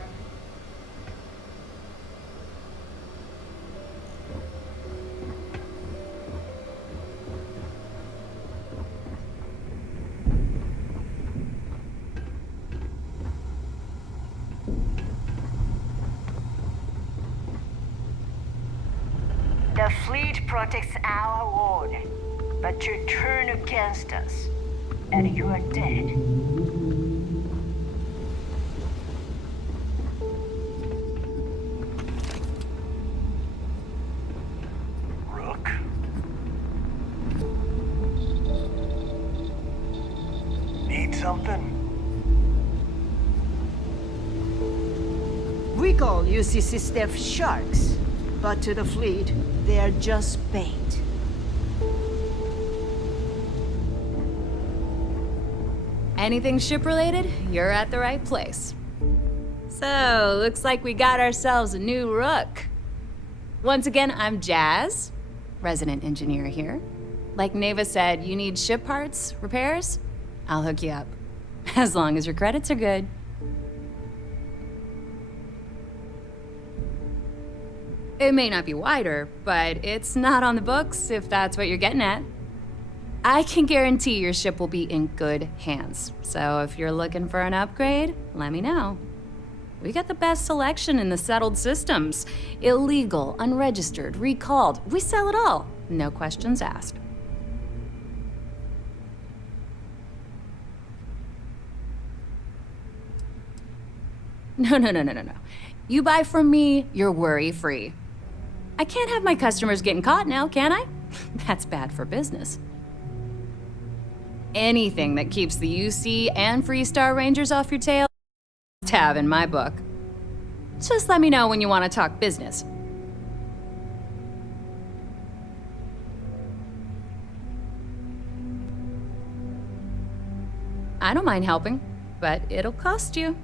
The fleet protects our ward, but you turn against us, and you are dead. Rook? Need something? We call UCC staff sharks, but to the fleet, they are just bait. Anything ship-related, you're at the right place. So, looks like we got ourselves a new rook. Once again, I'm Jazz, resident engineer here. Like Neva said, you need ship parts, repairs? I'll hook you up. As long as your credits are good. It may not be wider, but it's not on the books if that's what you're getting at. I can guarantee your ship will be in good hands. So if you're looking for an upgrade, let me know. We got the best selection in the settled systems. Illegal, unregistered, recalled. We sell it all. No questions asked. No. You buy from me, you're worry-free. I can't have my customers getting caught now, can I? That's bad for business. Anything that keeps the UC and Freestar Rangers off your tail, tab in my book. Just let me know when you want to talk business. I don't mind helping, but it'll cost you.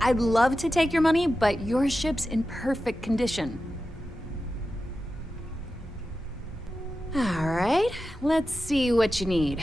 I'd love to take your money, but your ship's in perfect condition. All right, let's see what you need.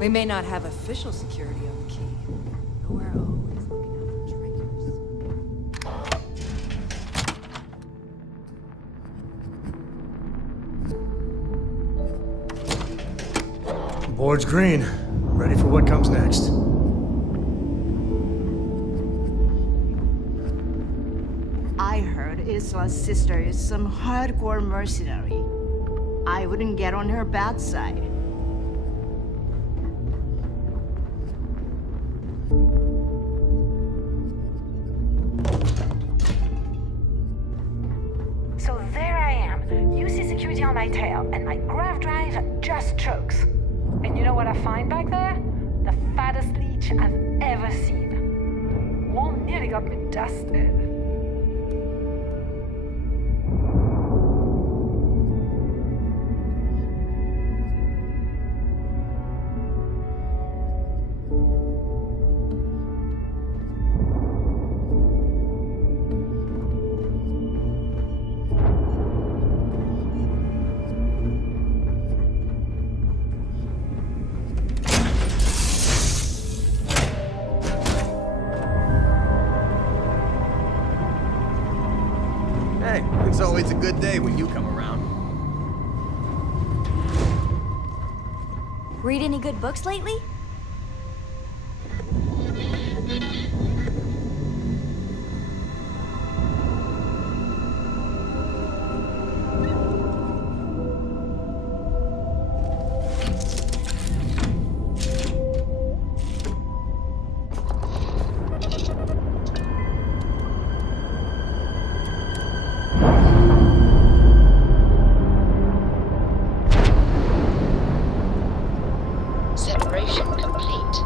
We may not have official security on the key, but we're always looking out for triggers. Board's green. Ready for what comes next. I heard Isla's sister is some hardcore mercenary. I wouldn't get on her bad side. So there I am, UC security on my tail, and my grav drive just chokes. And you know what I find back there? The fattest leech I've ever seen. One nearly got me dusted. Hey, it's always a good day when you come around. Read any good books lately? Separation complete.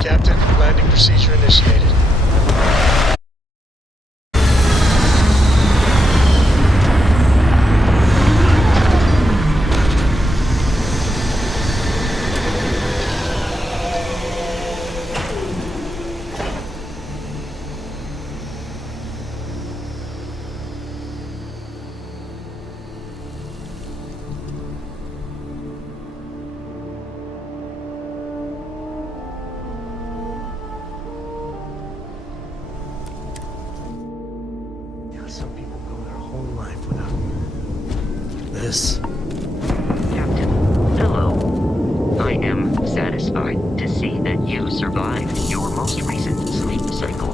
Captain, landing procedure initiated. this. Captain, hello. I am satisfied to see that you survived your most recent sleep cycle.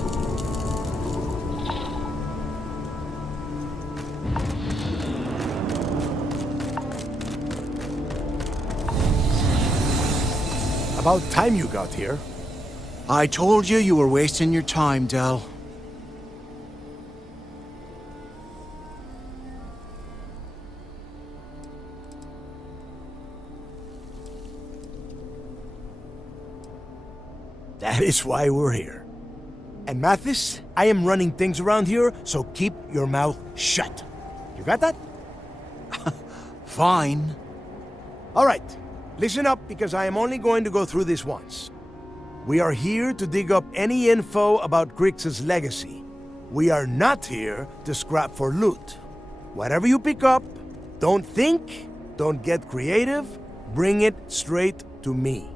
About time you got here. I told you you were wasting your time, Del. That is why we're here. And Mathis, I am running things around here, so keep your mouth shut. You got that? Fine. All right, listen up because I am only going to go through this once. We are here to dig up any info about Grix's legacy. We are not here to scrap for loot. Whatever you pick up, don't think, don't get creative, bring it straight to me.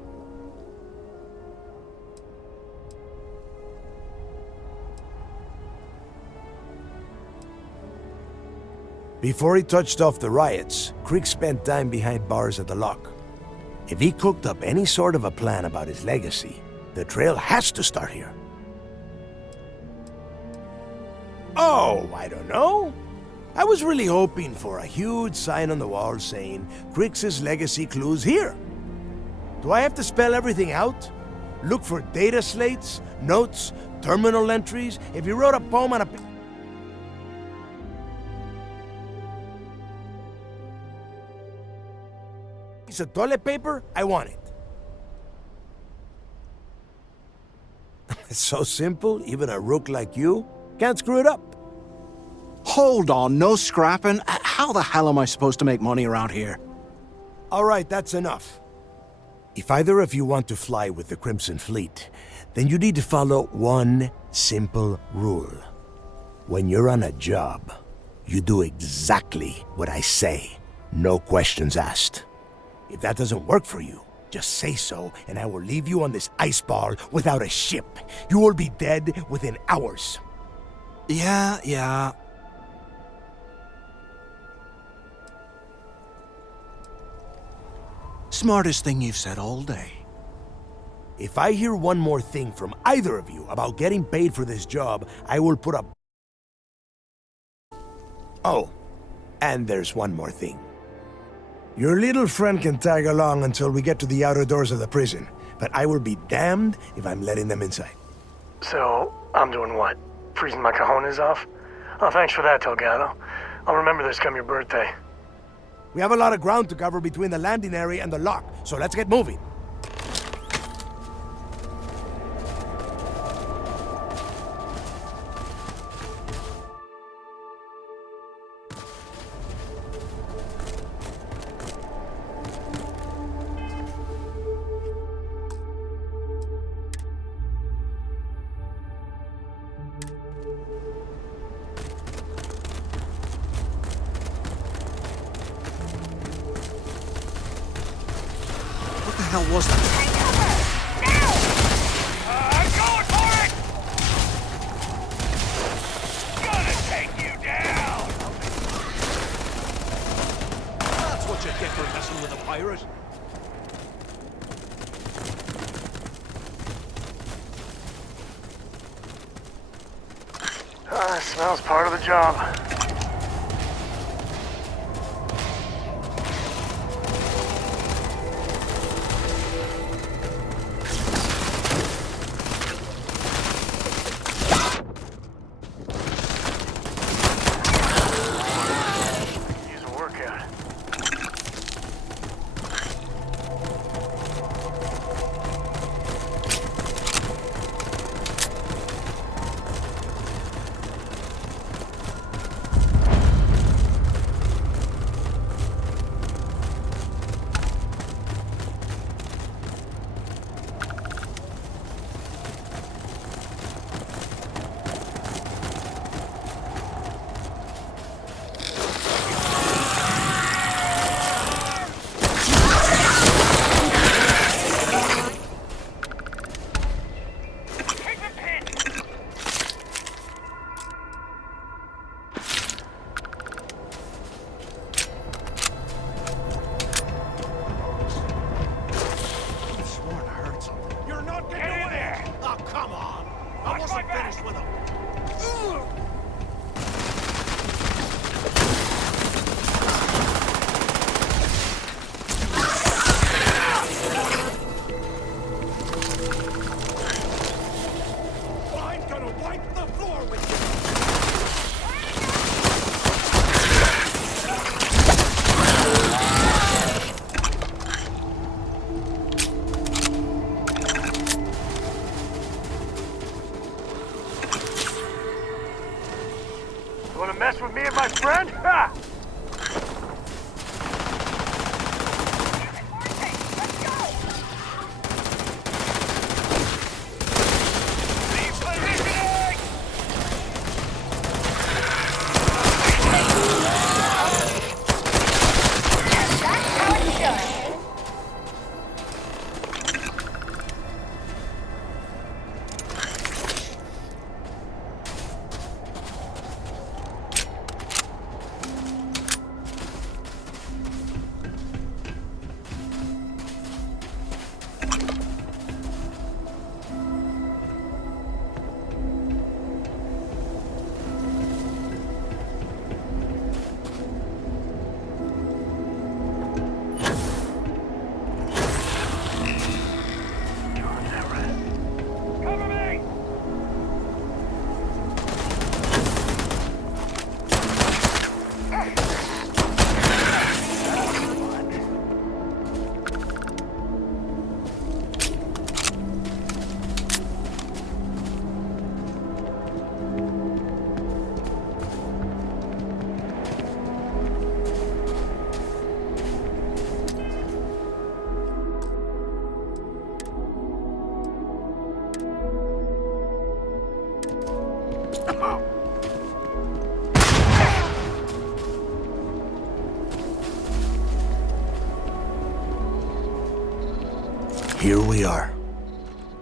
Before he touched off the riots, Creek spent time behind bars at the lock. If he cooked up any sort of a plan about his legacy, the trail has to start here. Oh, I don't know. I was really hoping for a huge sign on the wall saying, Creek's legacy clues here. Do I have to spell everything out? Look for data slates, notes, terminal entries? If you wrote a poem on a piece of toilet paper, I want it. It's so simple, even a rook like you can't screw it up. Hold on, no scrapping. How the hell am I supposed to make money around here? All right, that's enough. If either of you want to fly with the Crimson Fleet, then you need to follow one simple rule. When you're on a job, you do exactly what I say, no questions asked. If that doesn't work for you, just say so, and I will leave you on this ice ball without a ship. You will be dead within hours. Yeah. Smartest thing you've said all day. If I hear one more thing from either of you about getting paid for this job, I will put a... Oh, and there's one more thing. Your little friend can tag along until we get to the outer doors of the prison, but I will be damned if I'm letting them inside. So, I'm doing what? Freezing my cojones off? Oh, thanks for that, Delgado. I'll remember this come your birthday. We have a lot of ground to cover between the landing area and the lock, so let's get moving. What the hell was that? I'm going for it! Gonna take you down! That's what you get for messing with a pirate. Smells part of the job. Here we are.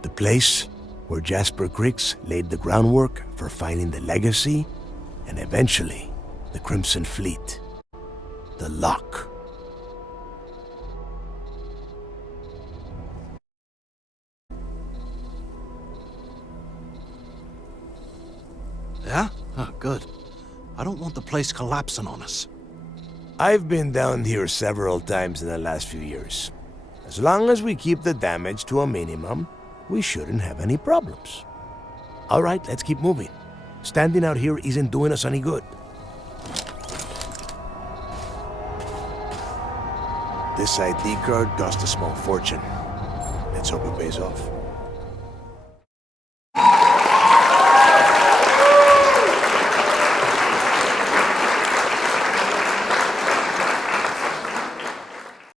The place where Jasper Griggs laid the groundwork for finding the legacy and eventually the Crimson Fleet. The Lock. Yeah? Oh, good. I don't want the place collapsing on us. I've been down here several times in the last few years. As long as we keep the damage to a minimum, we shouldn't have any problems. All right, let's keep moving. Standing out here isn't doing us any good. This ID card cost a small fortune. Let's hope it pays off.